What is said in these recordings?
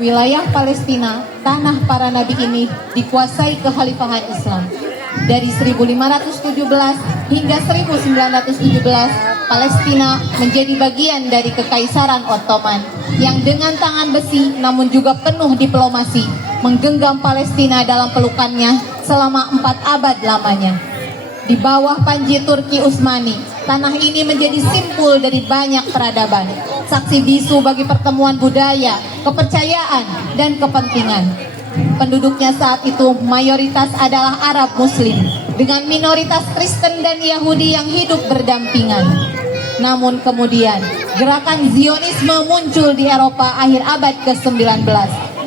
wilayah Palestina, tanah para nabi ini dikuasai kekhalifahan Islam. Dari 1517 hingga 1917, Palestina menjadi bagian dari Kekaisaran Ottoman yang dengan tangan besi namun juga penuh diplomasi menggenggam Palestina dalam pelukannya selama 4 abad lamanya. Di bawah panji Turki Utsmani, tanah ini menjadi simpul dari banyak peradaban, saksi bisu bagi pertemuan budaya, kepercayaan, dan kepentingan. Penduduknya saat itu mayoritas adalah Arab Muslim, dengan minoritas Kristen dan Yahudi yang hidup berdampingan. Namun kemudian, gerakan Zionisme muncul di Eropa akhir abad ke-19,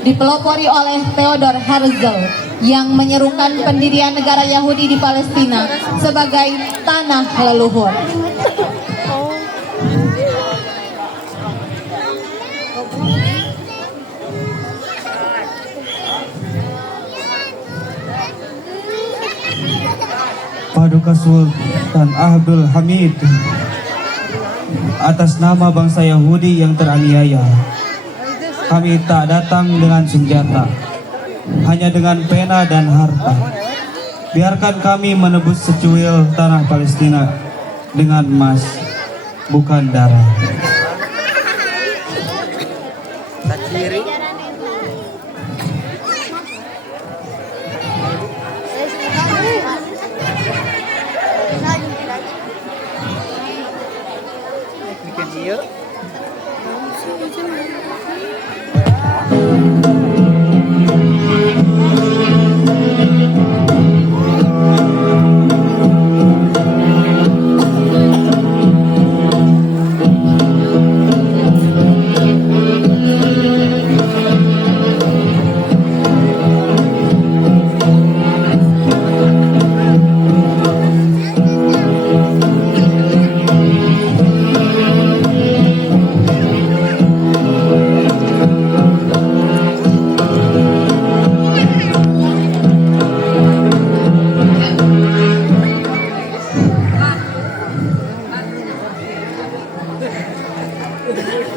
dipelopori oleh Theodor Herzl, yang menyerukan pendirian negara Yahudi di Palestina sebagai tanah leluhur. Paduka Sultan Abdul Hamid, atas nama bangsa Yahudi yang teraniaya, kami tak datang dengan senjata, hanya dengan pena dan harta. Biarkan kami menebus secuil tanah Palestina dengan emas, bukan darah.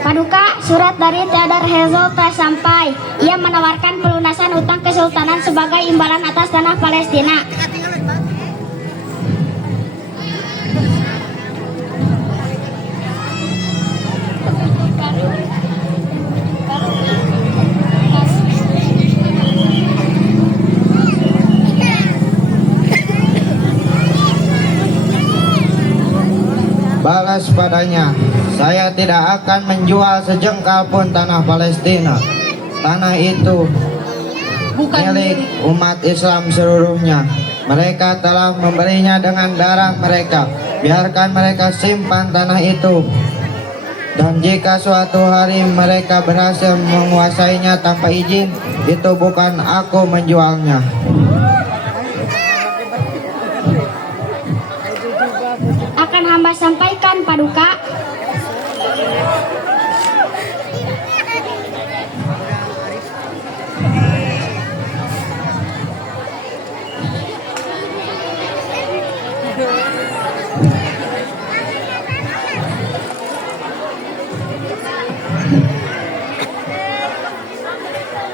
Paduka, surat dari Theodor Herzl telah sampai. Ia menawarkan pelunasan utang kesultanan sebagai imbalan atas tanah Palestina. Balas padanya, saya tidak akan menjual sejengkal pun tanah Palestina. Tanah itu milik umat Islam seluruhnya. Mereka telah memberinya dengan darah mereka. Biarkan mereka simpan tanah itu. Dan jika suatu hari mereka berhasil menguasainya tanpa izin, itu bukan aku menjualnya. Akan hamba sampaikan, Paduka.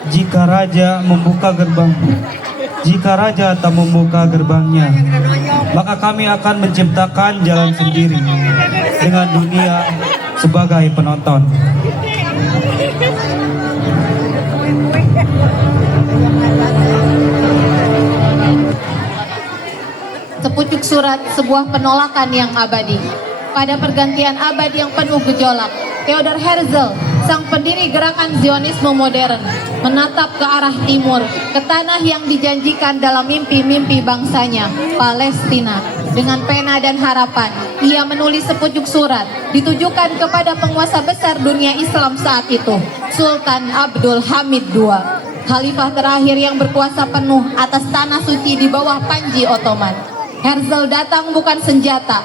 Jika raja membuka gerbang, jika raja tak membuka gerbangnya, maka kami akan menciptakan jalan sendiri dengan dunia sebagai penonton. Sepucuk surat, sebuah penolakan yang abadi. Pada pergantian abad yang penuh gejolak, Theodor Herzl, sang pendiri gerakan Zionisme modern, menatap ke arah timur, ke tanah yang dijanjikan dalam mimpi-mimpi bangsanya, Palestina. Dengan pena dan harapan, ia menulis sepucuk surat ditujukan kepada penguasa besar dunia Islam saat itu, Sultan Abdul Hamid II, khalifah terakhir yang berkuasa penuh atas tanah suci di bawah panji Ottoman. Herzl datang bukan senjata,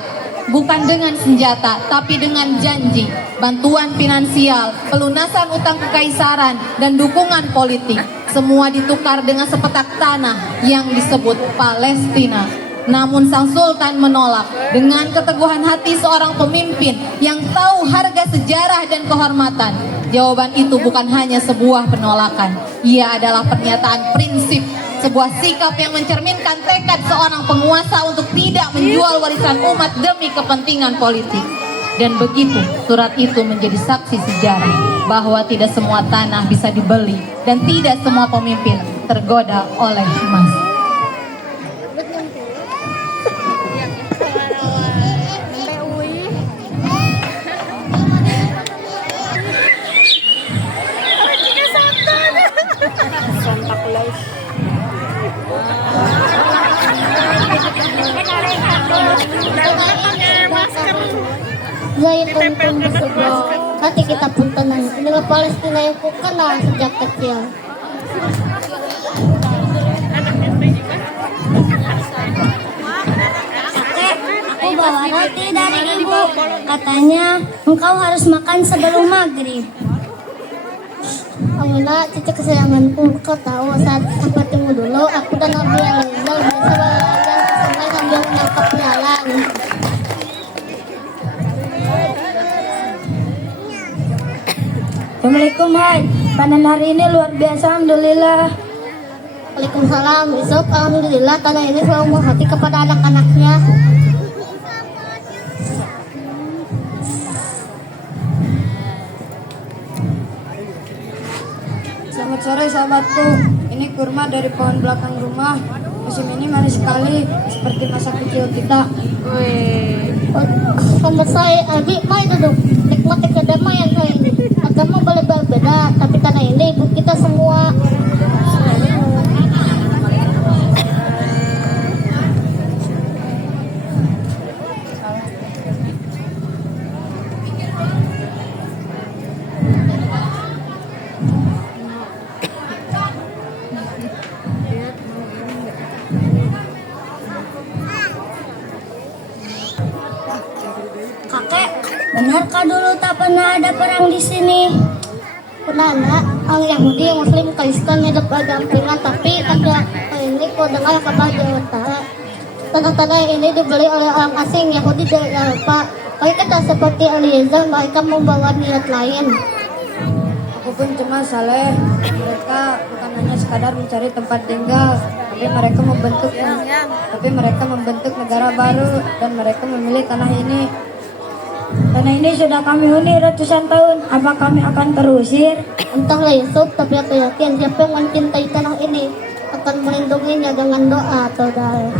bukan dengan senjata, tapi dengan janji, bantuan finansial, pelunasan utang kekaisaran, dan dukungan politik. Semua ditukar dengan sepetak tanah yang disebut Palestina. Namun sang sultan menolak dengan keteguhan hati seorang pemimpin yang tahu harga sejarah dan kehormatan. Jawaban itu bukan hanya sebuah penolakan, ia adalah pernyataan prinsip, sebuah sikap yang mencerminkan tekad seorang penguasa untuk tidak menjual warisan umat demi kepentingan politik. Dan begitu, surat itu menjadi saksi sejarah bahwa tidak semua tanah bisa dibeli dan tidak semua pemimpin tergoda oleh emas. Zaitun pun bersebuah hati kita pun tenang. Inilah Palestina yang ku kenal sejak kecil. Kakek, aku bawa roti dari ibu. Katanya engkau harus makan sebelum maghrib. Aminah, cucu kesayanganku, kau tahu saat aku tunggu dulu, aku dan Nabi Elizal bisa belajar sambil menangkap belalang. Assalamualaikum, hai. Panen hari ini luar biasa, alhamdulillah. Waalaikumsalam. Yusuf, alhamdulillah tanah ini selalu menghati kepada anak-anaknya. Selamat sore sahabatku. Ini kurma dari pohon belakang rumah. Musim ini manis sekali, seperti masa kecil kita. Selamat saya, adik, mari duduk. Nikmati kedamaian kali ini. Agama boleh berbeda, tapi tanah ini ibu kita semua. Kakek, benarkah dulu tak pernah ada perang di sini? Pernah nak, orang Yahudi yang Muslim kaliskan hidup berdampingan, tapi ada ini kau dengar kabar di utara. Tanah-tanah ini dibeli oleh orang asing Yahudi dari Eropa. Mereka tak seperti Eliezer, mereka membawa niat lain. Aku pun cuma saleh. Mereka bukan hanya sekadar mencari tempat tinggal, tapi mereka membentuk negara baru dan mereka memilih tanah ini. Tanah ini sudah kami huni ratusan tahun. Apa kami akan terusir? Entahlah Yusuf, tapi aku yakin siapa yang mencintai tanah ini akan melindunginya dengan doa atau darah.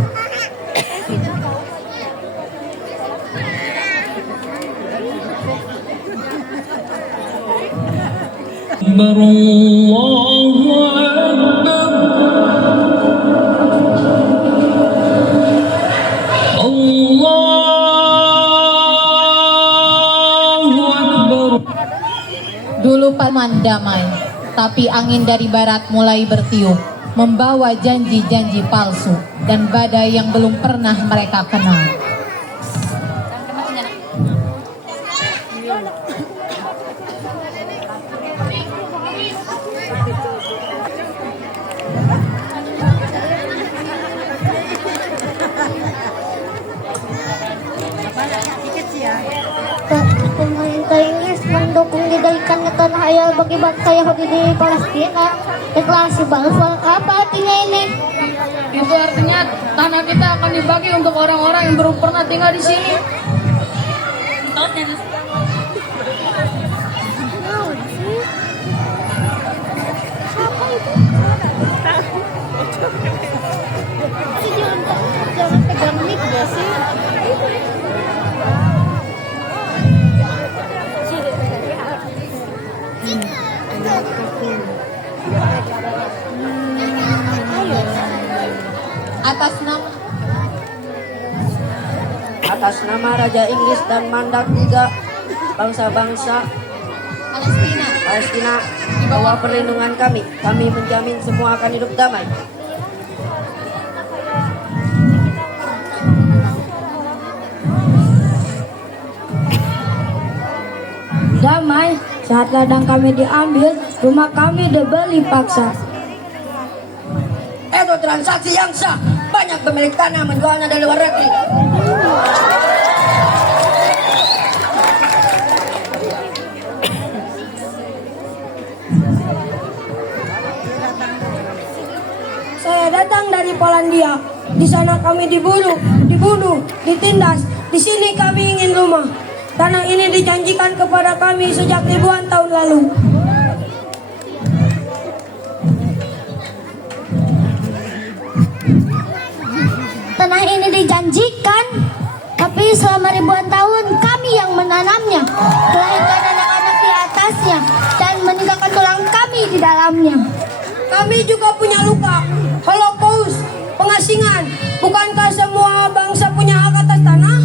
Dulu paman damai, tapi angin dari barat mulai bertiup, membawa janji-janji palsu dan badai yang belum pernah mereka kenal. Pemerintah Inggris mendukung didirikannya tanah air bagi bangsa Yahudi di Palestina. Deklarasi Balfour, apa artinya ini? Itu artinya tanah kita akan dibagi untuk orang-orang yang belum pernah tinggal di sini. Jangan pegang mic ya sih. Atas nama Raja Inggris dan mandat juga bangsa-bangsa Palestina di bawah perlindungan kami menjamin semua akan hidup damai. Damai saat ladang kami diambil, rumah kami dibeli paksa. Itu transaksi yang sah. banyak pemilik tanah menjualnya dari luar negeri. Saya datang dari Polandia. Di sana kami dibunuh, ditindas. Di sini kami ingin rumah. Tanah ini dijanjikan kepada kami sejak ribuan tahun lalu. Tanah ini dijanjikan, tapi selama ribuan tahun kami yang menanamnya, melahirkan anak-anak di atasnya, dan meninggalkan tulang kami di dalamnya. Kami juga punya luka, Holocaust, pengasingan. Bukankah semua bangsa punya hak atas tanah?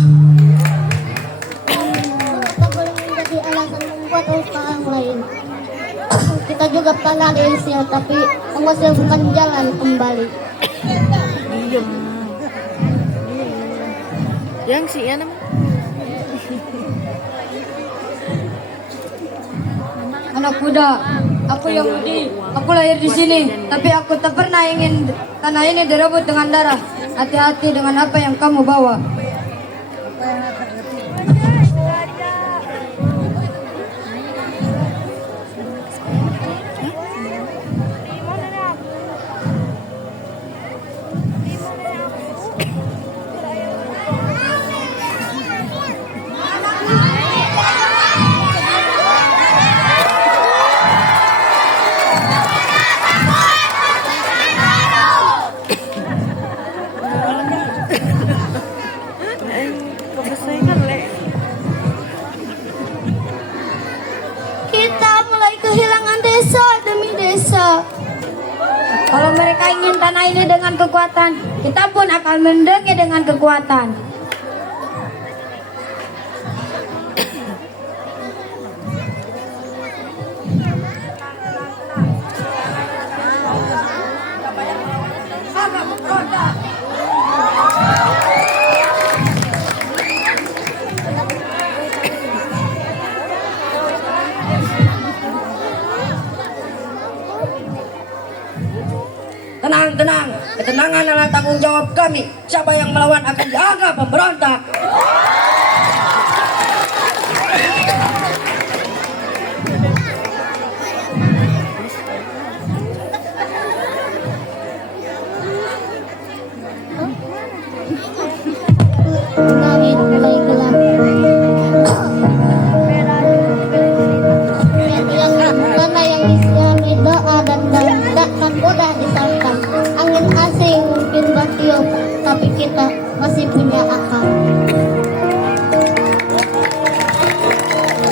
Tak boleh menjadi alasan membuat orang lain. Kita juga pernah diusir, tapi mengusir bukan jalan kembali. Yang sih ya Anak muda, aku Yahudi. Aku lahir di sini, tapi aku tak pernah ingin tanah ini direbut dengan darah. Hati-hati dengan apa yang kamu bawa. Kita mulai kehilangan desa demi desa. Kalau mereka ingin tanah ini dengan kekuatan, kita pun akan mendengnya dengan kekuatan. Tenang, tenang. Ketenangan adalah tanggung jawab kami. Siapa yang melawan akan jaga pemberontak. Langit mulai gelap. Tanah yang disiami doa dan takkan mudah disangka. Angin asing mungkin bertiup, tapi kita masih punya akal.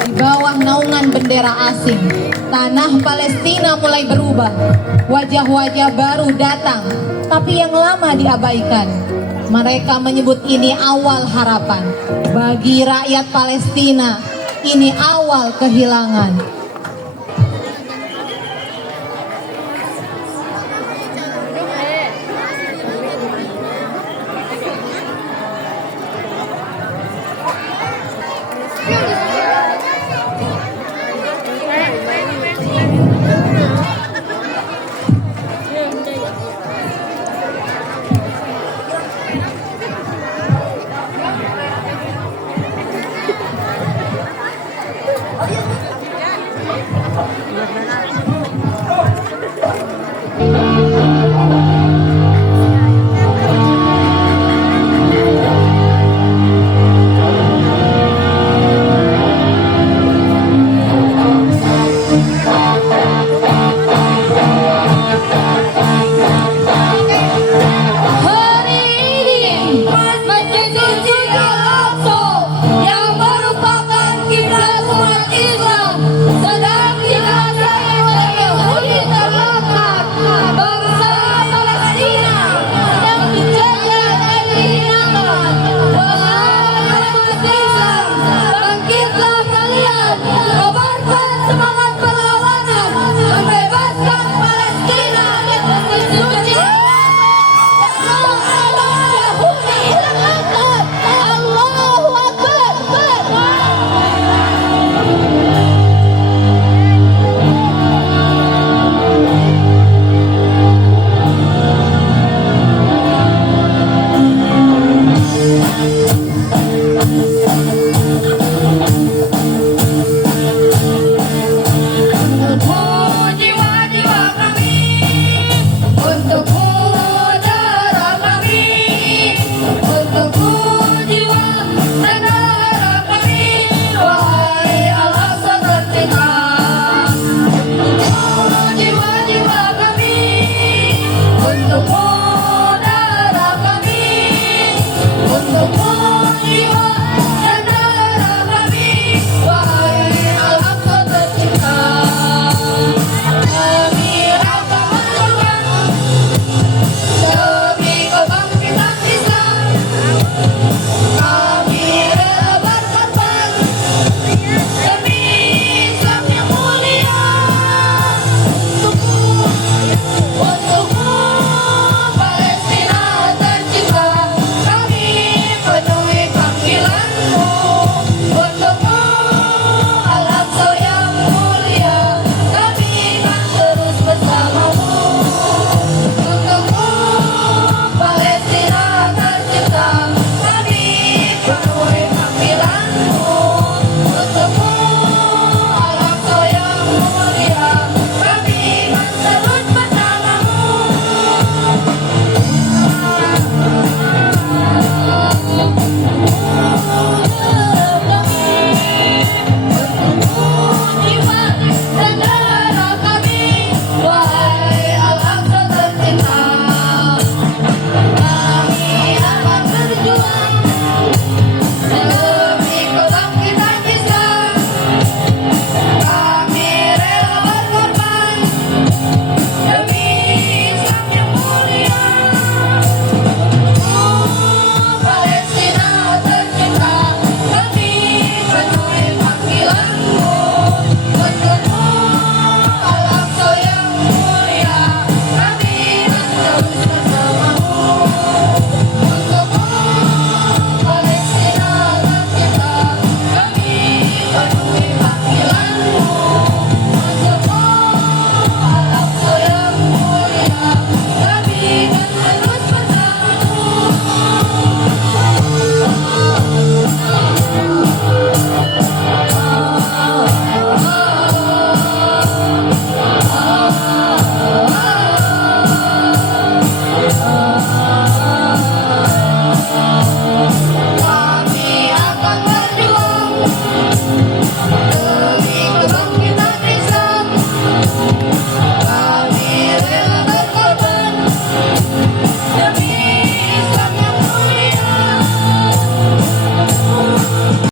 Di bawah naungan bendera asing, tanah Palestina mulai berubah. Wajah-wajah baru datang, tapi yang lama diabaikan. Mereka menyebut ini awal harapan. Bagi rakyat Palestina, ini awal kehilangan.